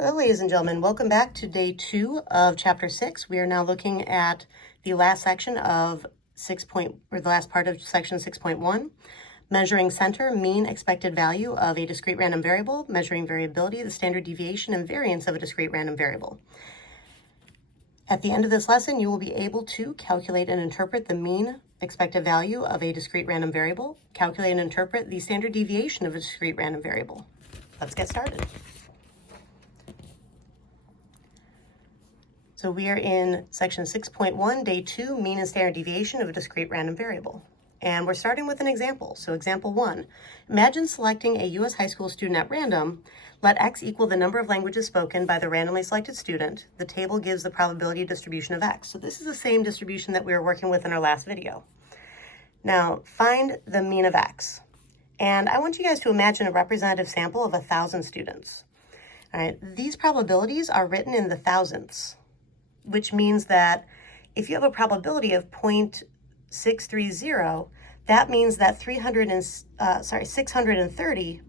Hello, ladies and gentlemen. Welcome back to day 2 of chapter 6. We are now looking at the last section of the last part of section 6.1, measuring center, mean expected value of a discrete random variable, measuring variability, the standard deviation and variance of a discrete random variable. At the end of this lesson, you will be able to calculate and interpret the mean expected value of a discrete random variable, calculate and interpret the standard deviation of a discrete random variable. Let's get started. So we are in section 6.1, day 2, mean and standard deviation of a discrete random variable. And we're starting with an example. So example 1, imagine selecting a U.S. high school student at random. Let x equal the number of languages spoken by the randomly selected student. The table gives the probability distribution of x. So this is the same distribution that we were working with in our last video. Now find the mean of x. And I want you guys to imagine a representative sample of 1,000 students. All right, these probabilities are written in the thousandths, which means that if you have a probability of 0.630, that means that 630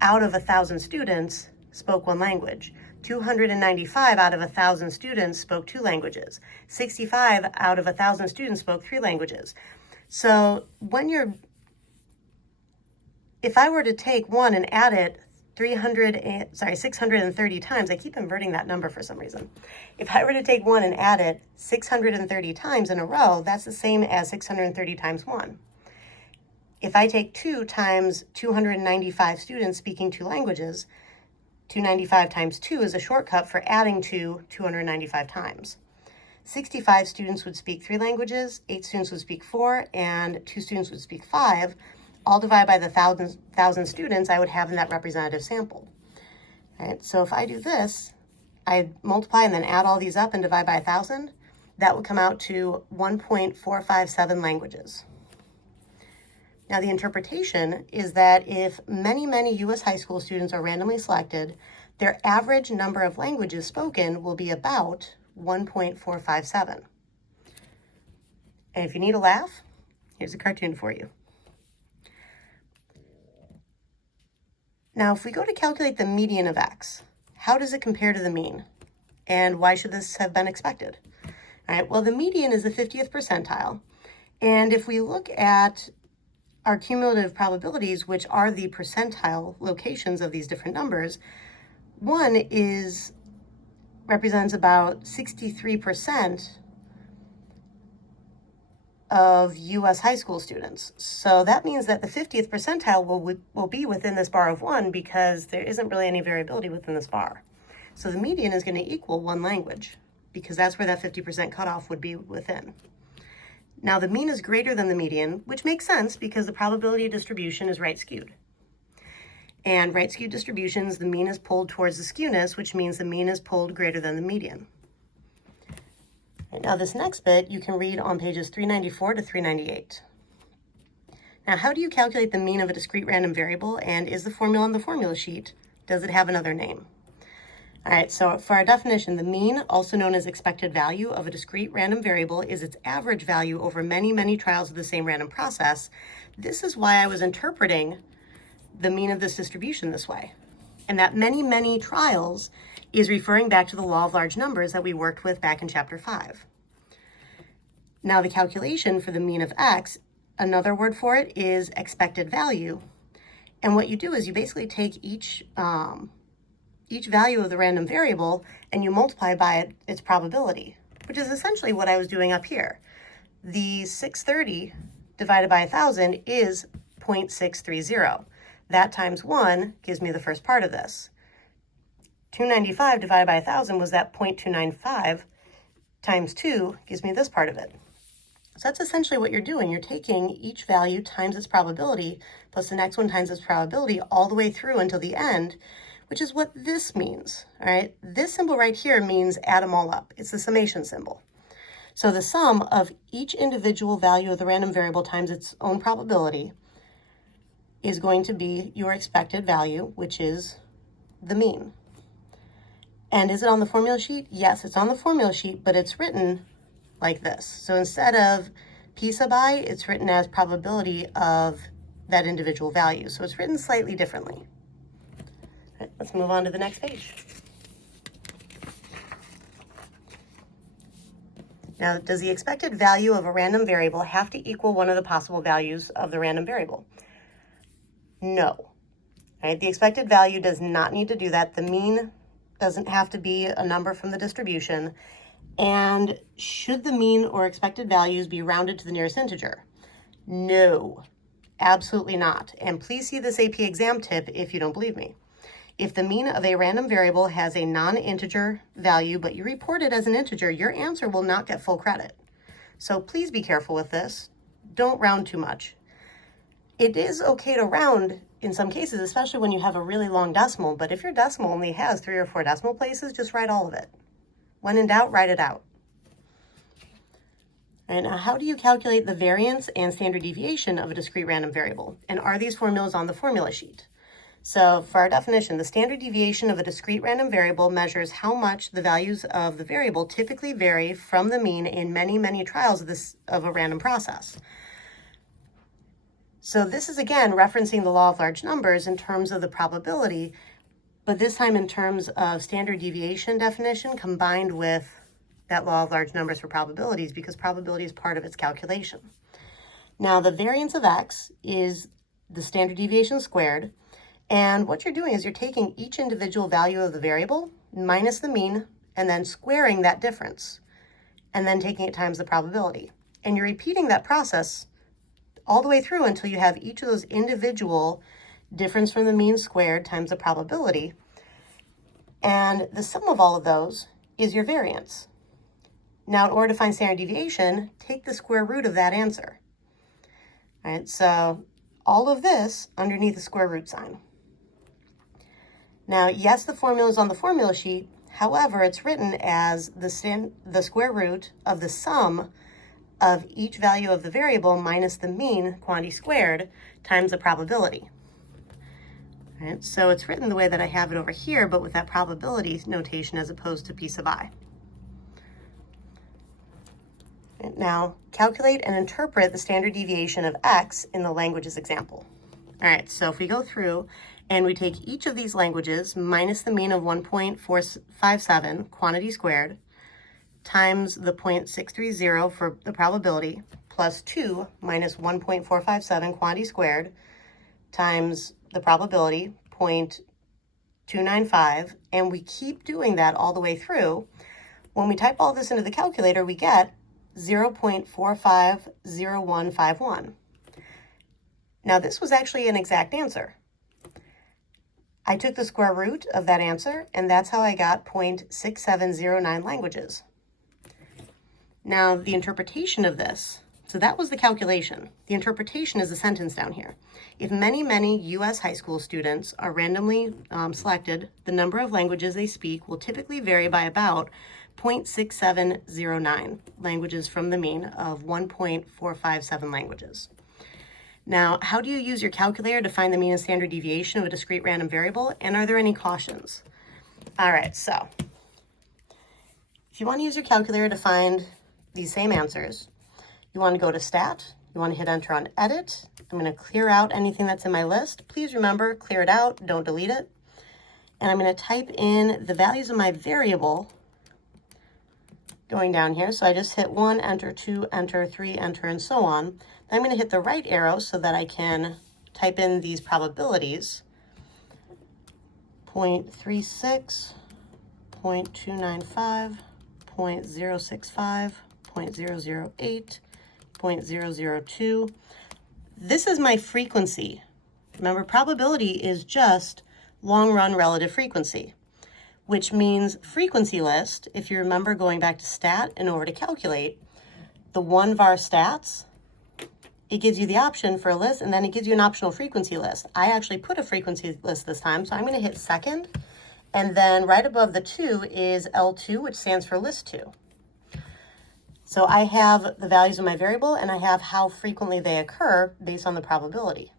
out of 1,000 students spoke one language. 295 out of 1,000 students spoke 2 languages. 65 out of 1,000 students spoke 3 languages. So if I were to take 1 and add it 630 times, I keep inverting that number for some reason. If I were to take 1 and add it 630 times in a row, that's the same as 630 times 1. If I take 2 times 295 students speaking 2 languages, 295 times 2 is a shortcut for adding 295 times. 65 students would speak 3 languages, 8 students would speak 4, and 2 students would speak 5. All divided by the 1,000 students I would have in that representative sample. All right, so if I do this, I multiply and then add all these up and divide by 1,000, that would come out to 1.457 languages. Now the interpretation is that if many U.S. high school students are randomly selected, their average number of languages spoken will be about 1.457. And if you need a laugh, here's a cartoon for you. Now, if we go to calculate the median of x, how does it compare to the mean? And why should this have been expected? All right, well, the median is the 50th percentile. And if we look at our cumulative probabilities, which are the percentile locations of these different numbers, 1 represents about 63% of U.S. high school students. So that means that the 50th percentile will be within this bar of 1 because there isn't really any variability within this bar. So the median is going to equal 1 language because that's where that 50% cutoff would be within. Now the mean is greater than the median, which makes sense because the probability distribution is right skewed. And right skewed distributions, the mean is pulled towards the skewness, which means the mean is pulled greater than the median. Now this next bit you can read on pages 394 to 398. Now how do you calculate the mean of a discrete random variable, and is the formula on the formula sheet, does it have another name? All right, so for our definition, the mean, also known as expected value of a discrete random variable, is its average value over many trials of the same random process. This is why I was interpreting the mean of this distribution this way. And that many trials is referring back to the law of large numbers that we worked with back in chapter 5. Now the calculation for the mean of x, another word for it is expected value. And what you do is you basically take each value of the random variable and you multiply by its probability, which is essentially what I was doing up here. The 630 divided by 1,000 is 0.630. That times 1 gives me the first part of this. 295 divided by 1,000 was that 0.295 times 2 gives me this part of it. So that's essentially what you're doing. You're taking each value times its probability plus the next one times its probability all the way through until the end, which is what this means. All right, this symbol right here means add them all up. It's the summation symbol. So the sum of each individual value of the random variable times its own probability is going to be your expected value, which is the mean. And is it on the formula sheet? Yes, it's on the formula sheet, but it's written like this. So instead of p sub I, it's written as probability of that individual value. So it's written slightly differently. All right, let's move on to the next page. Now, does the expected value of a random variable have to equal one of the possible values of the random variable? No. Right? The expected value does not need to do that. The mean doesn't have to be a number from the distribution. And should the mean or expected values be rounded to the nearest integer? No, absolutely not. And please see this AP exam tip if you don't believe me. If the mean of a random variable has a non-integer value, but you report it as an integer, your answer will not get full credit. So please be careful with this. Don't round too much. It is okay to round in some cases, especially when you have a really long decimal, but if your decimal only has 3 or 4 decimal places, just write all of it. When in doubt, write it out. And how do you calculate the variance and standard deviation of a discrete random variable? And are these formulas on the formula sheet? So for our definition, the standard deviation of a discrete random variable measures how much the values of the variable typically vary from the mean in many, many trials of a random process. So this is, again, referencing the law of large numbers in terms of the probability, but this time in terms of standard deviation definition combined with that law of large numbers for probabilities, because probability is part of its calculation. Now, the variance of x is the standard deviation squared, and what you're doing is you're taking each individual value of the variable minus the mean and then squaring that difference and then taking it times the probability. And you're repeating that process all the way through until you have each of those individual difference from the mean squared times the probability. And the sum of all of those is your variance. Now, in order to find standard deviation, take the square root of that answer. All right, so all of this underneath the square root sign. Now, yes, the formula is on the formula sheet. However, it's written as the square root of the sum of each value of the variable minus the mean quantity squared times the probability. All right, so it's written the way that I have it over here, but with that probability notation as opposed to piece of I. Now, calculate and interpret the standard deviation of x in the languages example. All right, so if we go through and we take each of these languages minus the mean of 1.457 quantity squared times the 0.630 for the probability plus 2 minus 1.457 quantity squared times the probability 0.295, and we keep doing that all the way through. When we type all this into the calculator, we get 0.450151. Now, this was actually an exact answer. I took the square root of that answer, and that's how I got 0.6709 languages. Now, the interpretation of this, so that was the calculation. The interpretation is the sentence down here. If many, many U.S. high school students are randomly selected, the number of languages they speak will typically vary by about 0.6709 languages from the mean of 1.457 languages. Now, how do you use your calculator to find the mean and standard deviation of a discrete random variable, and are there any cautions? All right, so if you want to use your calculator to find these same answers, you want to go to Stat, you want to hit Enter on Edit. I'm going to clear out anything that's in my list. Please remember, clear it out, don't delete it. And I'm going to type in the values of my variable going down here. So I just hit 1, Enter, 2, Enter, 3, Enter, and so on. Then I'm going to hit the right arrow so that I can type in these probabilities. 0.36, 0.295, 0.065, 0.008, 0.002. This is my frequency. Remember, probability is just long run relative frequency, which means frequency list, if you remember going back to Stat and over to calculate, the 1var stats, it gives you the option for a list, and then it gives you an optional frequency list. I actually put a frequency list this time, so I'm going to hit second, and then right above the 2 is L2, which stands for list 2. So I have the values of my variable, and I have how frequently they occur based on the probability.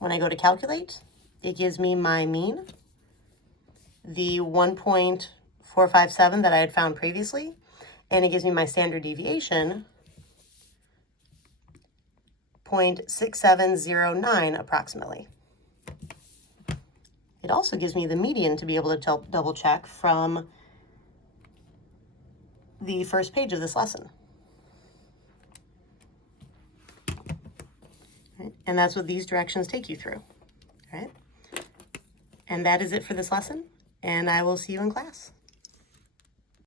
When I go to calculate, it gives me my mean, the 1.457 that I had found previously, and it gives me my standard deviation, 0.6709 approximately. It also gives me the median to be able to double check from the first page of this lesson. Right? And that's what these directions take you through. All right? And that is it for this lesson, and I will see you in class.